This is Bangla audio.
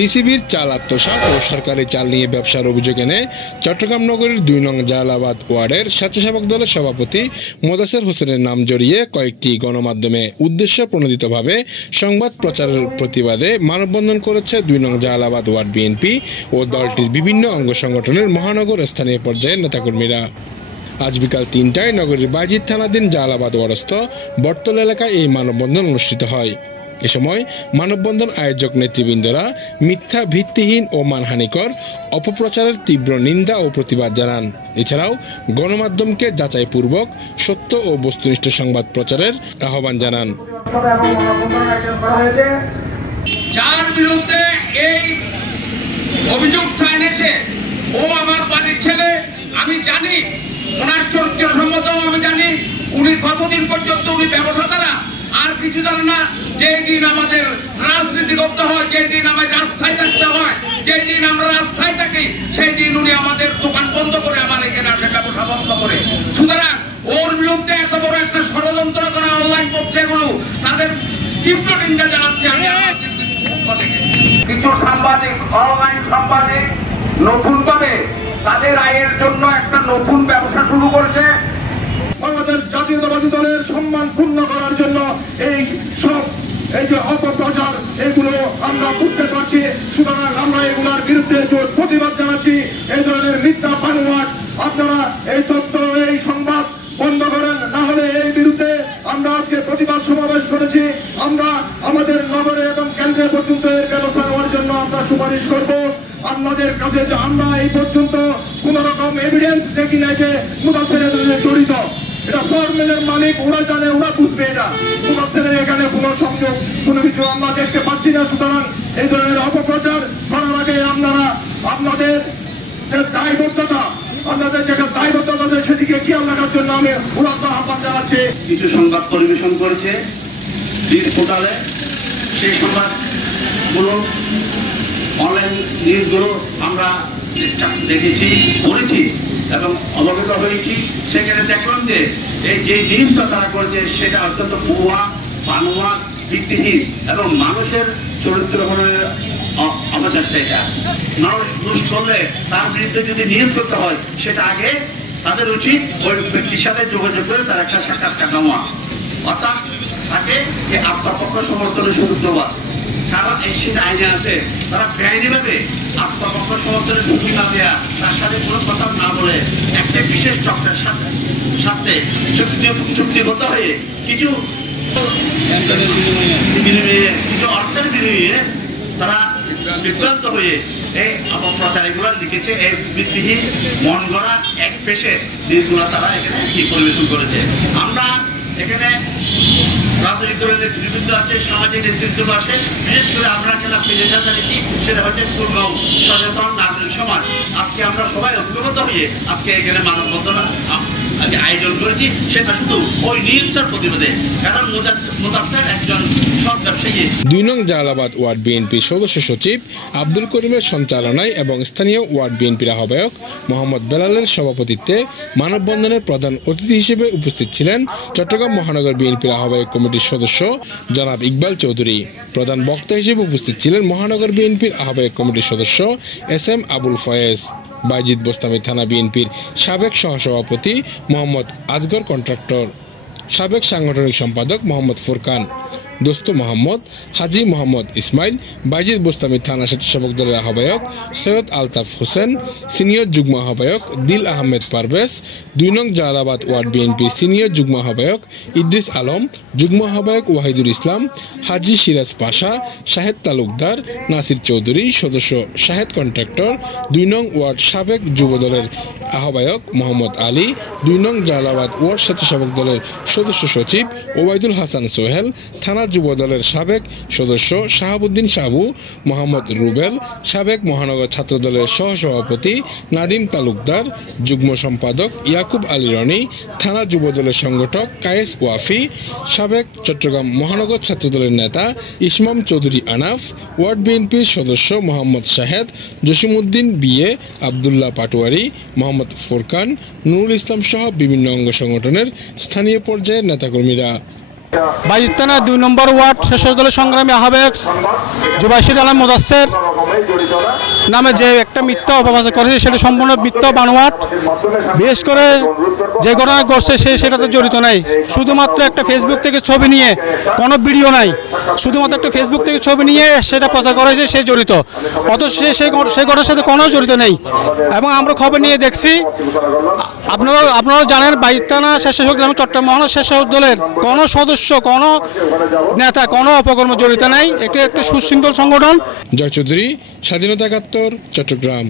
টিসিবির চাল আত্মসাৎ ও সরকারি চাল নিয়ে ব্যবসার অভিযোগ এনে চট্টগ্রাম নগরীর ২ নং জালালাবাদ ওয়ার্ডের স্বেচ্ছাসেবক দলের সভাপতি মোদাসের হোসেনের নাম জড়িয়ে কয়েকটি গণমাধ্যমে উদ্দেশ্য প্রণোদিতভাবে সংবাদ প্রচারের প্রতিবাদে মানববন্ধন করেছে ২ নং জালালাবাদ ওয়ার্ড বিএনপি ও দলটির বিভিন্ন অঙ্গ সংগঠনের মহানগর স্থানীয় পর্যায়ের নেতাকর্মীরা। আজ বিকাল ৩টায় নগরীর বাইজিদ থানাধীন জালালাবাদ ওয়ার্ডস্থ বটতল এলাকায় এই মানববন্ধন অনুষ্ঠিত হয়। এ সময় মানববন্ধন আয়োজক নেতৃবৃন্দরা মিথ্যা, ভিত্তিহীন ও মানহানিকর অপপ্রচারের তীব্র নিন্দা ও প্রতিবাদ জানান। এছাড়াও গণমাধ্যমকে যাচাইপূর্বক সত্য ও বস্তুনিষ্ঠ সংবাদ প্রচারের আহ্বান জানান। যার বিরুদ্ধে এই অভিযোগটা এনেছে ও আমার বাড়ির ছেলে, আমি জানি ওনার চরিত্র সম্মত, আমি জানি উনি কতদিন পর্যন্ত উনি ব্যবসা দ্বারা আর কিছু জানে না। যেই দিন আমাদের রাজনীতি করতে হয়, যেই দিন আমাদের রাস্তায় থাকতে হয়, যেই দিন আমরা রাস্তায় থাকি, সেই দিন উনি আমাদের দোকান বন্ধ করে আমার এখানে আসে ব্যবসা বন্ধ করে। সুতরাং ওর বিরুদ্ধে এত বড় একটা ষড়যন্ত্র করা অনলাইন পত্রিকাগুলো তাদের তীব্র নিন্দা জানাচ্ছি আমি আমার পক্ষ থেকে। কিছু সাংবাদিক, অনলাইন সাংবাদিক নতুন ভাবে তাদের আয়ের জন্য একটা নতুন ব্যবসা শুরু করেছে। আমাদের জাতীয়তাবাদী দলের সম্মান পূর্ণ করার জন্য এই যে অপপ্রচার, এগুলো আমরা বুঝতে পারছি। সুতরাং আমরা এগুলোর বিরুদ্ধে জোর প্রতিবাদ জানাচ্ছি। এই ধরনের মিথ্যা বানোয়াট আপনারা এই তথ্য, এই সংবাদ বন্ধ করেন, না হলে এর বিরুদ্ধে আমরা আজকে প্রতিবাদ সমাবেশ করেছি। আমরা আমাদের নগরে এবং কেন্দ্রে পর্যন্ত এর ব্যবস্থা নেওয়ার জন্য আমরা সুপারিশ করব। আপনাদের কাছে যে আমরা এই পর্যন্ত কোন রকম এভিডেন্স দেখি না যে মুদাসেরের জড়িত। এটা ফর্মেলের মালিক, ওরা জানে, ওরা বুঝবে। এটা মুদাসেরের এখানে কোনো সংযোগ, কোনো কিছু আমরা দেখতে পাচ্ছি না। সুতরাং এই ধরনের অপপ্রচার করার আগে আপনারা আপনাদের যে দায়বদ্ধতা, আপনাদের যেটা দায়বদ্ধতা আছে সেদিকে খেয়াল রাখার জন্য আমি উড়ান্ত আহ্বান জানাচ্ছি। কিছু সংবাদ পরিবেশন করেছে নিউজ পোর্টালে, সেই সংবাদগুলো, অনলাইন নিউজগুলো আমরা দেখেছি, পড়েছি এবং অবগত হয়েছি। সেখানে দেখলাম যে এই যে জিনিসটা তারা করেছে সেটা অত্যন্ত ভুয়া, বানোয়া, ভিত্তিহীন এবং মানুষের চরিত্র অপচেষ্টা। এটা মানুষ দুষ্ট হলে তার বিরুদ্ধে যদি নিউজ করতে হয়, সেটা আগে তাদের উচিত ওই ব্যক্তির সাথে যোগাযোগ করে তার একটা সাক্ষাৎকার নেওয়া, অর্থাৎ তাকে আত্মপক্ষ সমর্থনের সুযোগ দেওয়া। কারণ সেটা আইনে আছে, তারা বেআইনিভাবে আত্মপক্ষ সমর্থনের ঝুঁকি না দেওয়া, তার সাথে কোনো কথা না বলে একটা বিশেষ চক্রের সাথে চুক্তিবদ্ধ হয়ে কিছু অর্থের বিনিময়ে তারা বিভ্রান্ত হয়ে এই অপপ্রচার এগুলো লিখেছে। এই ভিত্তিহীন মন গড়া এক পেশে জিনিসগুলো তারা এখানে পরিবেশন করেছে। আমরা এখানে রাজনৈতিক দলের নেতৃবৃন্দ আছে, সামাজিক নেতৃত্ব আছে, বিশেষ করে আমরা যারা পেশা জানিছি সেটা হচ্ছে পূর্ণ সচেতন নাগরিক সমাজ। আজকে আমরা সবাই ঐক্যবদ্ধ হয়ে আজকে এখানে মানববন্ধন আয়োজন করেছি, সেটা শুধু ওই নিউজটার প্রতিবাদে। কারণ মোদাসের একজন সৎ ব্যবসায়ী। ২ নং জালালাবাদ ওয়ার্ড বিএনপির সদস্য সচিব আব্দুল করিমের সঞ্চালনায় এবং স্থানীয় ওয়ার্ড বিএনপির আহ্বায়ক মোহাম্মদ বেলালের সভাপতিত্বে মানববন্ধনের প্রধান অতিথি হিসেবে উপস্থিত ছিলেন চট্টগ্রাম মহানগর বিএনপির আহ্বায়ক কমিটির সদস্য জনাব ইকবাল চৌধুরী। প্রধান বক্তা হিসেবে উপস্থিত ছিলেন মহানগর বিএনপির আহ্বায়ক কমিটির সদস্য SM আবুল ফয়েজ, বাইজিদ বোস্তামি থানা বিএনপির সাবেক সহসভাপতি মোহাম্মদ আজগর কন্ট্রাক্টর, সাবেক সাংগঠনিক সম্পাদক মোহাম্মদ ফুরকান, দোস্ত মোহাম্মদ, হাজি মোহাম্মদ ইসমাইল, বাইজিদ বোস্তামি থানা স্বেচ্ছাসেবক দলের আহ্বায়ক সৈয়দ আলতাফ হোসেন, সিনিয়র যুগ্ম আহ্বায়ক দিল আহমেদ পারভেজ, ২ নং জালালাবাদ ওয়ার্ড বিএনপি সিনিয়র যুগ্ম আহ্বায়ক ইদ্রিস আলম, যুগ্ম আহ্বায়ক ওয়াহিদুল ইসলাম, হাজি সিরাজ পাশা, শাহেদ তালুকদার, নাসির চৌধুরী, সদস্য শাহেদ কন্ট্রাক্টর, ২ নং ওয়ার্ড সাবেক যুব দলের আহ্বায়ক মোহাম্মদ আলী, ২ নং জালালাবাদ ওয়ার্ড স্বেচ্ছাসেবক দলের সদস্য সচিব ওবায়দুল হাসান সোহেল, থানা যুব দলের সাবেক সদস্য শাহাবুদ্দিন সাবু, মোহাম্মদ রুবেল, সাবেক মহানগর ছাত্র দলের সহসভাপতি নাদিম তালুকদার, যুগ্ম সম্পাদক ইয়াকুব আলী রনি, থানা যুব দলের সংগঠক কায়েস ওয়াফি, সাবেক চট্টগ্রাম মহানগর ছাত্র দলের নেতা ইসমাম চৌধুরী আনাফ, ওয়ার্ড বিএনপির সদস্য মোহাম্মদ শাহেদ, জসিমউদ্দিন বিএ, আবদুল্লাহ পাটোয়ারি, মোহাম্মদ ফুরকান, নুরুল ইসলাম সহ বিভিন্ন অঙ্গ সংগঠনের স্থানীয় পর্যায়ের নেতাকর্মীরা। বাইউত্তানা 2 নম্বর ওয়ার্ড স্বেচ্ছাসেবক দলের সংগ্রামী আহ্বায়ক জুবাশির আলম মুদাসসির নামে যে একটা মিথ্যা অপপ্রচার করেছে সেটা সম্পূর্ণ মিথ্যা বানোয়াট। বিশেষ করে যে ঘটনা ঘটছে সেটাতে জড়িত নাই। শুধুমাত্র একটা ফেসবুক থেকে ছবি নিয়ে, কোনো ভিডিও নাই, শুধুমাত্র একটা ফেসবুক থেকে ছবি নিয়ে সেটা প্রচার করা হয়েছে, সে জড়িত। অথচ সেই ঘটনার সাথে কোনো জড়িত নেই। এবং আমরা খবর নিয়ে দেখছি, আপনারা জানেন বাইউত্তানা স্বেচ্ছাসেবক দল, চট্টগ্রাম মহানগর স্বেচ্ছাসেবক দলের কোনো সদস্য, কোনো নেতা, কোনো অপকর্ম জড়িত নাই। এটি একটি সুশৃঙ্খল সংগঠন। জয় চৌধুরী, স্বাধীনতা ৭১, চট্টগ্রাম।